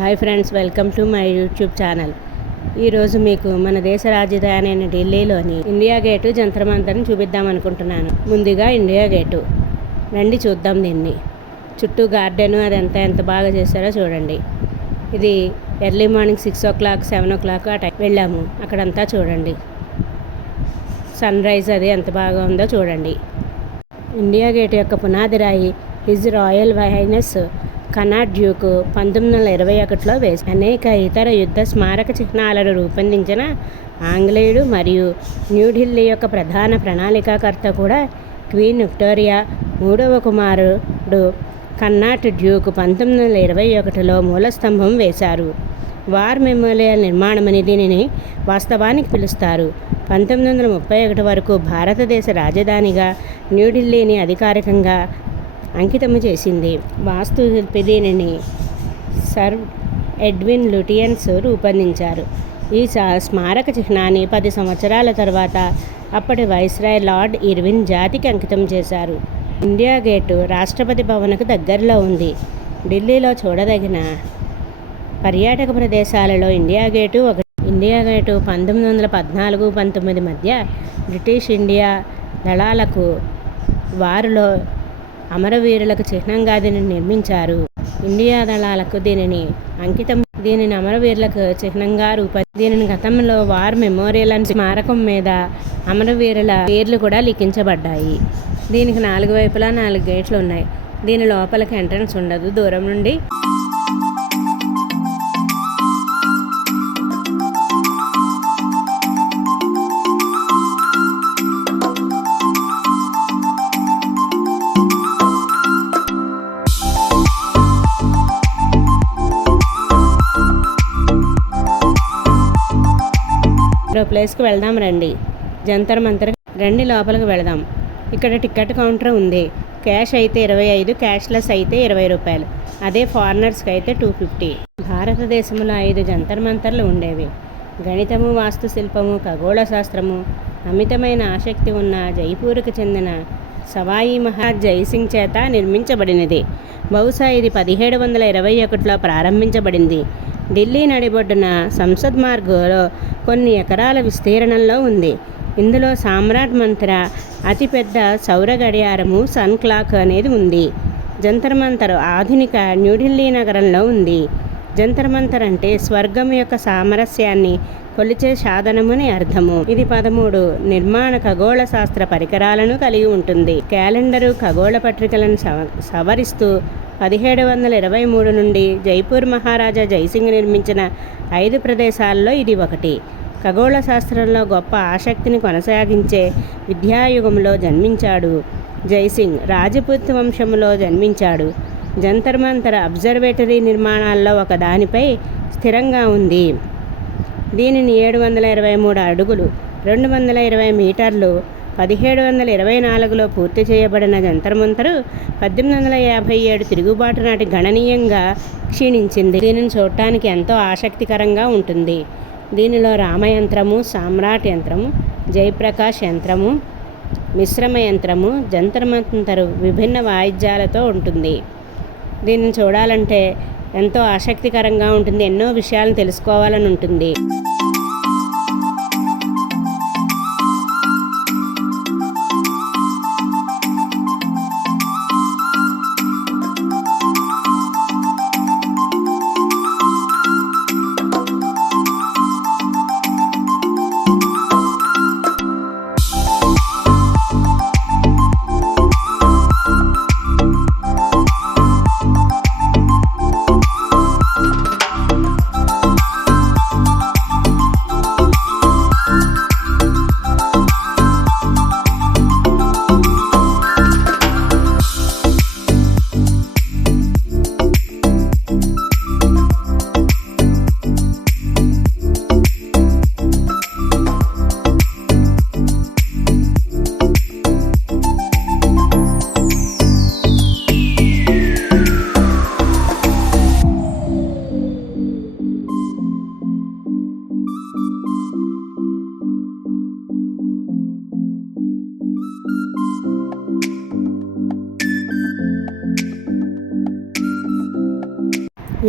Hi friends, welcome to my YouTube channel. ఈరోజు మీకు మన దేశ రాజధాని అయిన ఢిల్లీలోని ఇండియా గేటు జంతర్ మంతర్ని చూపిద్దాం అనుకుంటున్నాను. ముందుగా ఇండియా గేటు రండి చూద్దాం. దీన్ని చుట్టూ గార్డెను అదంతా ఎంత బాగా చేశారో చూడండి. ఇది ఎర్లీ మార్నింగ్ 6 o'clock 7 o'clock ఆ టైం వెళ్ళాము. అక్కడంతా చూడండి, సన్ రైజ్ అది ఎంత బాగా ఉందో చూడండి. ఇండియా గేట్ యొక్క పునాది రాయి his royal highness Connaught duke 1921లో వేసి అనేక ఇతర యుద్ధ స్మారక చిహ్నాలను రూపొందించిన ఆంగ్లేయుడు మరియు న్యూఢిల్లీ యొక్క ప్రధాన ప్రణాళికాకర్త కూడా క్వీన్ విక్టోరియా మూడవ కుమారుడు కన్నాట్ డ్యూక్ 1921లో మూలస్తంభం వేశారు. వార్ మెమోరియల్ నిర్మాణమని దీనిని వాస్తవానికి పిలుస్తారు. 1931 వరకు భారతదేశ రాజధానిగా న్యూఢిల్లీని అధికారికంగా అంకితము చేసింది. వాస్తుశిల్పి దీనిని సర్ ఎడ్విన్ లుటియన్స్ రూపొందించారు. ఈ స్మారక చిహ్నాన్ని 10 సంవత్సరాల తర్వాత అప్పటి వైస్రాయ్ లార్డ్ ఇర్విన్ జాతికి అంకితం చేశారు. ఇండియా గేటు రాష్ట్రపతి భవన్కు దగ్గరలో ఉంది. ఢిల్లీలో చూడదగిన పర్యాటక ప్రదేశాలలో ఇండియా గేటు ఒకటి. ఇండియా గేటు 1914-19 మధ్య బ్రిటిష్ ఇండియా దళాలకు వారిలో అమరవీరులకు చిహ్నంగా దీనిని నిర్మించారు. ఇండియా దళాలకు దీనిని అమరవీరులకు చిహ్నంగా దీనిని గతంలో వార్ మెమోరియల్ అని స్మారకం మీద అమరవీరుల పేర్లు కూడా లిఖించబడ్డాయి. దీనికి 4 వైపులా 4 గేట్లు ఉన్నాయి. దీని లోపలికి ఎంట్రన్స్ ఉండదు. దూరం నుండి ప్లేస్కి వెళ్దాం రండి. జంతర్ మంతర్ రండి, లోపలికి వెళదాం. ఇక్కడ టికెట్ కౌంటర్ ఉంది. క్యాష్ అయితే 25, క్యాష్లెస్ అయితే 20 రూపాయలు. అదే ఫారినర్స్కి అయితే 250. భారతదేశంలో 5 జంతర్ మంతర్లు ఉండేవి. గణితము, వాస్తుశిల్పము, ఖగోళ శాస్త్రము అమితమైన ఆసక్తి ఉన్న జైపూర్కు చెందిన సవాయి మహారాజ్ జైసింగ్ చేత నిర్మించబడినది. బహుశా ఇది 1721లో ప్రారంభించబడింది. ఢిల్లీ నడిబొడ్డున సంసద్ మార్గ్లో కొన్ని ఎకరాల విస్తీర్ణంలో ఉంది. ఇందులో సామ్రాట్ మంత్ర అతిపెద్ద సౌర గడియారము సన్ క్లాక్ అనేది ఉంది. జంతర్ మంతర్ ఆధునిక న్యూఢిల్లీ నగరంలో ఉంది. జంతర్ మంతర్ అంటే స్వర్గం యొక్క సామరస్యాన్ని కొలిచే సాధనమని అర్థము. ఇది 13 నిర్మాణ ఖగోళ శాస్త్ర పరికరాలను కలిగి ఉంటుంది. క్యాలెండరు, ఖగోళ పత్రికలను సవరిస్తూ 1723 నుండి జైపూర్ మహారాజా జైసింగ్ నిర్మించిన 5 ప్రదేశాల్లో ఇది ఒకటి. ఖగోళ శాస్త్రంలో గొప్ప ఆసక్తిని కొనసాగించే విద్యాయుగంలో జన్మించాడు. జైసింగ్ రాజపూత్ వంశంలో జన్మించాడు. జంతర్ మంతర్ అబ్జర్వేటరీ నిర్మాణాల్లో ఒక దానిపై స్థిరంగా ఉంది. దీనిని 723 అడుగులు 220 మీటర్లు 1724లో పూర్తి చేయబడిన జంతర్ మంతర్ 1857 తిరుగుబాటు నాటి గణనీయంగా క్షీణించింది. దీనిని చూడటానికి ఎంతో ఆసక్తికరంగా ఉంటుంది. దీనిలో రామయంత్రము, సామ్రాట్ యంత్రము, జయప్రకాష్ యంత్రము, మిశ్రమ యంత్రము, జంతర్ మంతర్ విభిన్న వాయిద్యాలతో ఉంటుంది. దీనిని చూడాలంటే ఎంతో ఆసక్తికరంగా ఉంటుంది. ఎన్నో విషయాలను తెలుసుకోవాలని ఉంటుంది.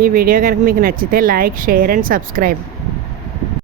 ఈ వీడియో కనుక మీకు నచ్చితే లైక్, షేర్ అండ్ సబ్స్క్రైబ్.